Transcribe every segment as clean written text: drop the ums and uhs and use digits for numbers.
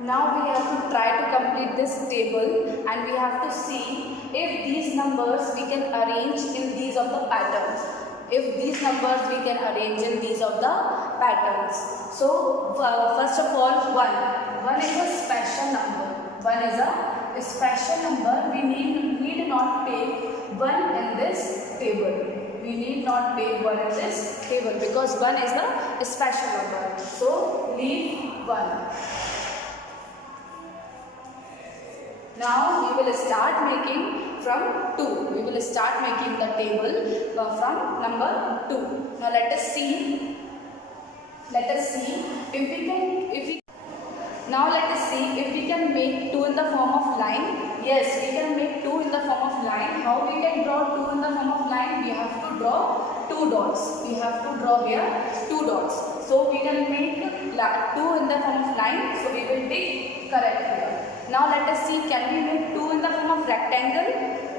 Now we have to try to complete this table, and we have to see if these numbers we can arrange in these of the patterns. If these numbers we can arrange in these of the patterns. So first of all, 1 is a special number. 1 is a special number. We need not take 1 in this table. We need not take 1 in this table because 1 is a special number. So leave 1. Now we will start making from 2. We will start making the table from number 2. Now let us see. Let us see now let us see if we can make 2 in the form of line. Yes, we can make 2 in the form of line. How we can draw 2 in the form of line? We have to draw 2 dots. We have to draw here 2 dots. So we can make 2 in the form of line. So we will take correct here. Now let us see, can we make 2 in the form of rectangle?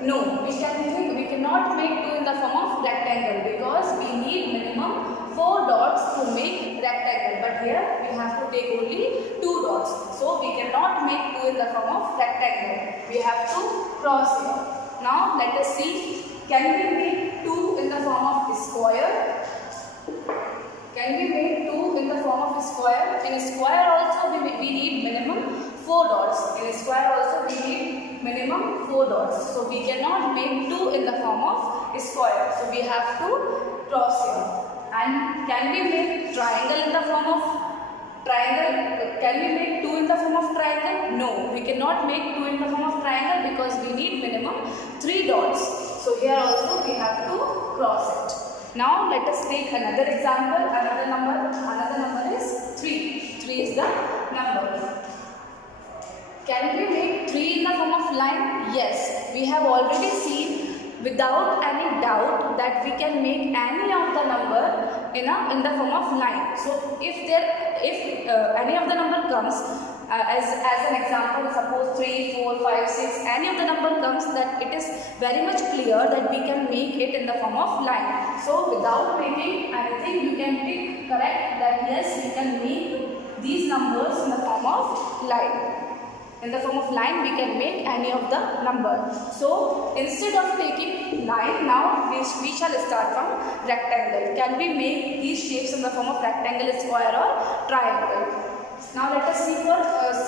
No, we cannot make 2 in the form of rectangle because we need minimum 4 dots to make rectangle. But here we have to take only 2 dots. So we cannot make 2 in the form of rectangle. We have to cross here. Now let us see, can we make 2 in the form of square? Can we make 2 in the form of square? In square also we need minimum 4 dots. In square also we need minimum 4 dots. So we cannot make 2 in the form of square. So we have to cross here. And can we make triangle in the form of triangle? Can we make 2 in the form of triangle? No, we cannot make 2 in the form of triangle because we need minimum 3 dots. So here also we have to cross it. Now let us take another example. Another number is 3. 3 is the number. Can we make 3 in the form of line? Yes, we have already seen without any doubt that we can make any of the number in the form of line. So if any of the number comes as an example, suppose 3, 4, 5, 6, any of the number comes, that it is very much clear that we can make it in the form of line. So without making anything, you can pick correct that yes, we can make these numbers in the form of line. In the form of line, we can make any of the number. So instead of taking line, now we shall start from rectangle. Can we make these shapes in the form of rectangle, square or triangle? Now let us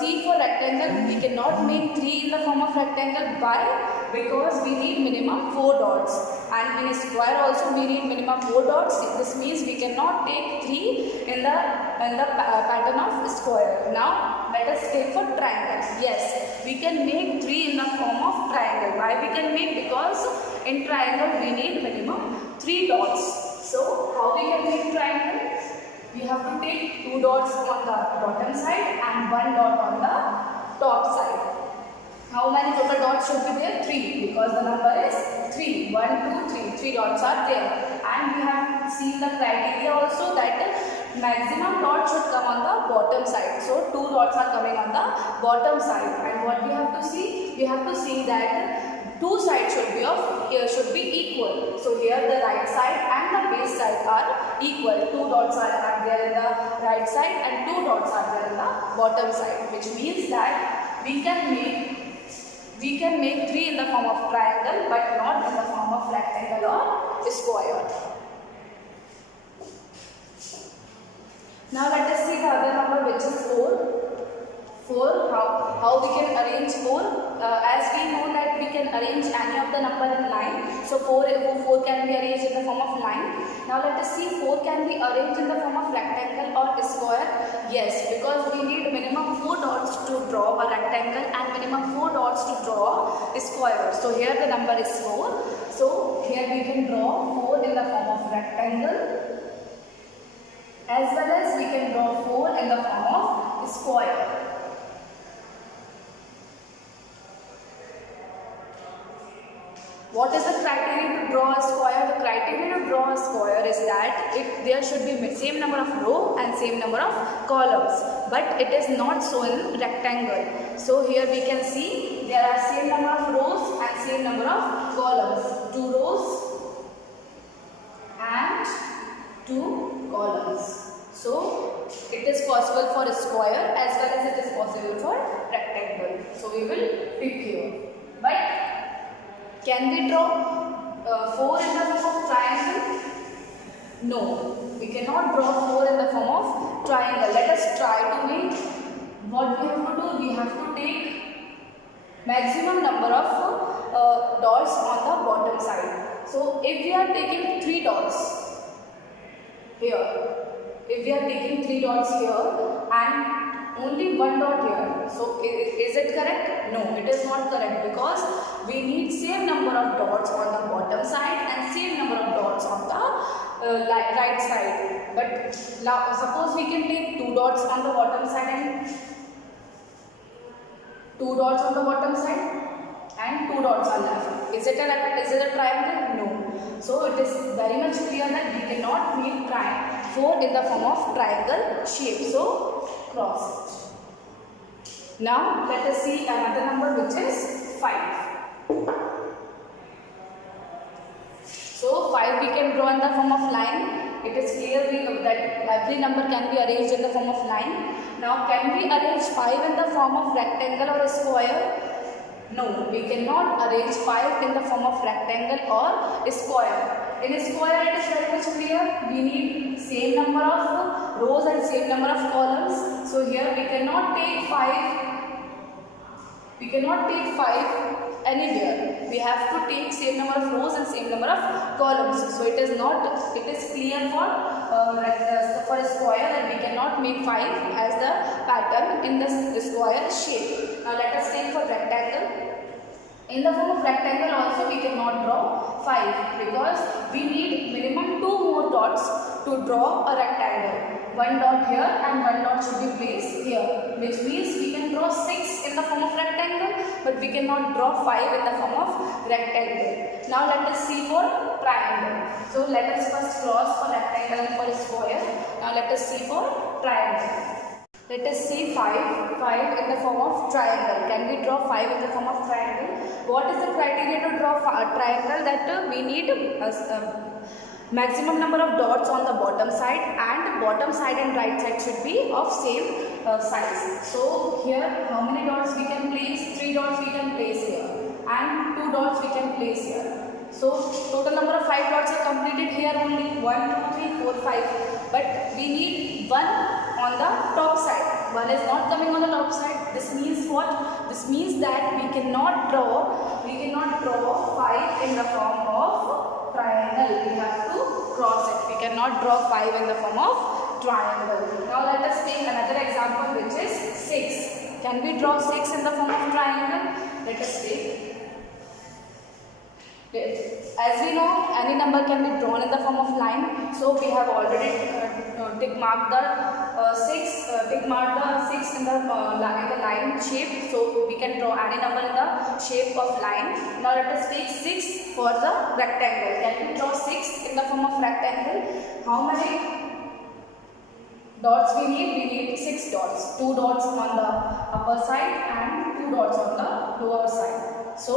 see for rectangle. We cannot make 3 in the form of rectangle. Why? Because we need minimum 4 dots. And in square also we need minimum 4 dots. This means we cannot take 3 in the pattern of square. Now let us take for triangle. Yes, we can make 3 in the form of triangle. Why we can make? Because in triangle we need minimum 3 dots. So how we can make triangle? We have to take 2 dots on the bottom side and 1 dot on the top side. How many total dots should be there? 3, because the number is 3. 1, 2, 3. 3 dots are there. And we have seen the criteria also that maximum dot should come on the bottom side. So 2 dots are coming on the bottom side. And what we have to see? We have to see that 2 sides should be equal. So here the right side and the base side are equal. 2 dots are there in the right side and 2 dots are there in the bottom side, which means that we can make 3 in the form of triangle but not in the form of rectangle or square. Now let us see the other number, which is 4. 4, how we can arrange 4? As we know that we can arrange any of the number in line. So 4 can be arranged in the form of line. Now let us see, 4 can be arranged in the form of rectangle or square. Yes, because we need minimum 4 dots to draw a rectangle and minimum 4 dots to draw a square. So here the number is 4. So here we can draw 4 in the form of rectangle, as well as we can draw 4 in the form of square. What is the criteria to draw a square? The criteria to draw a square is that there should be same number of row and same number of columns, but it is not so in rectangle. So here we can see there are same number of rows and same number of columns. 2 rows and 2 columns. So it is possible for a square as well as it is possible for rectangle. So we will pick here. But can we draw 4 in the form of triangle? No, we cannot draw 4 in the form of triangle. Let us try to make. What we have to do, we have to take maximum number of dots on the bottom side. So if we are taking 3 dots here, if we are taking 3 dots here and only 1 dot here, so is it correct? No, it is not correct, because we need same number of dots on the bottom side and same number of dots on the right side. But now suppose we can take 2 dots on the bottom side and 2 dots on the bottom side and 2 dots on left. Is it a triangle? No. So it is very much clear that we cannot make 4 in the form of triangle shape. So cross it. Now let us see another number, which is 5. So 5 we can draw in the form of line. It is clear that every number can be arranged in the form of line. Now can we arrange 5 in the form of rectangle or a square? No, we cannot arrange 5 in the form of rectangle or a square. In a square it is very much clear, we need same number of rows and same number of columns. So here we cannot take 5. We cannot take 5 anywhere. We have to take same number of rows and same number of columns. So it is clear for a square that we cannot make 5 as the pattern in the square shape. Now let us take for rectangle. In the form of rectangle also we cannot draw 5, because we need minimum 2 more dots to draw a rectangle. 1 dot here and 1 dot should be placed here, which means we can draw 6 in the form of rectangle, but we cannot draw 5 in the form of rectangle. Now let us see for triangle. So let us first cross for rectangle and for square. Now let us see for triangle. Let us see 5 in the form of triangle. Can we draw 5 in the form of triangle? What is the criteria to draw a triangle? That we need maximum number of dots on the bottom side, and bottom side and right side should be of same size. So here how many dots we can place? 3 dots we can place here and 2 dots we can place here. So total number of 5 dots are completed here only. 1, 2, 3, 4, 5. But we need 1 on the top side. 1 is not coming on the top side. This means what? This means that we cannot draw 5 in the form of triangle. We have to cross it. We cannot draw 5 in the form of triangle. Now let us take another example, which is 6. Can we draw 6 in the form of triangle? Let us take. As we know, any number can be drawn in the form of line. So we have already tick marked the 6 in the line shape. So we can draw any number in the shape of line. Now let us take 6 for the rectangle. Can we draw 6 in the form of rectangle? How many dots we need? We need 6 dots. 2 dots on the upper side and 2 dots on the lower side. So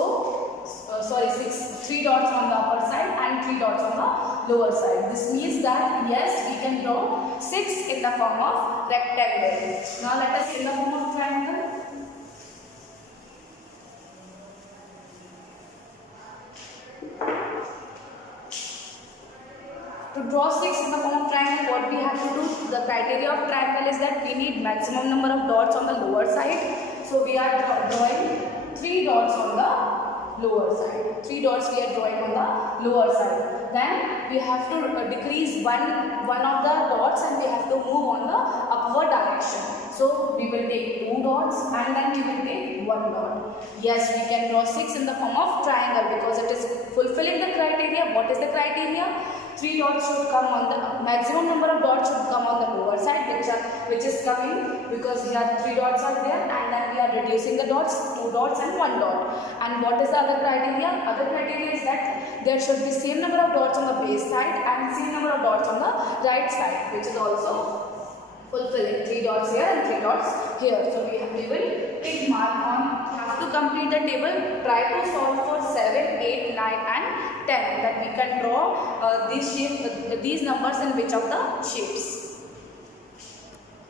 3 dots on the upper side and 3 dots on the lower side. This means that yes, we can draw 6 in the form of rectangle. Now let us in the form of triangle. To draw 6 in the form of triangle, what we have to do, the criteria of triangle is that we need maximum number of dots on the lower side. So we are drawing 3 dots on the lower side. 3 dots we are drawing on the lower side. Then we have to decrease one of the dots and we have to move on the upward direction. So we will take 2 dots and then we will take 1 dot. Yes, we can draw 6 in the form of triangle because it is fulfilling the criteria. What is the criteria? 3 dots should come on the maximum number of dots should come on the lower side, which is coming because we have 3 dots are there, and then we are reducing the dots, 2 dots and 1 dot. And what is the other criteria? Other criteria is that there should be same number of dots on the base side and same number of dots on the right side, which is also fulfilling. 3 dots here and 3 dots here. So we will tick mark on. Have to complete the table. Try to solve for 7, 8, 9 and 10. That we can draw these numbers in which of the shapes.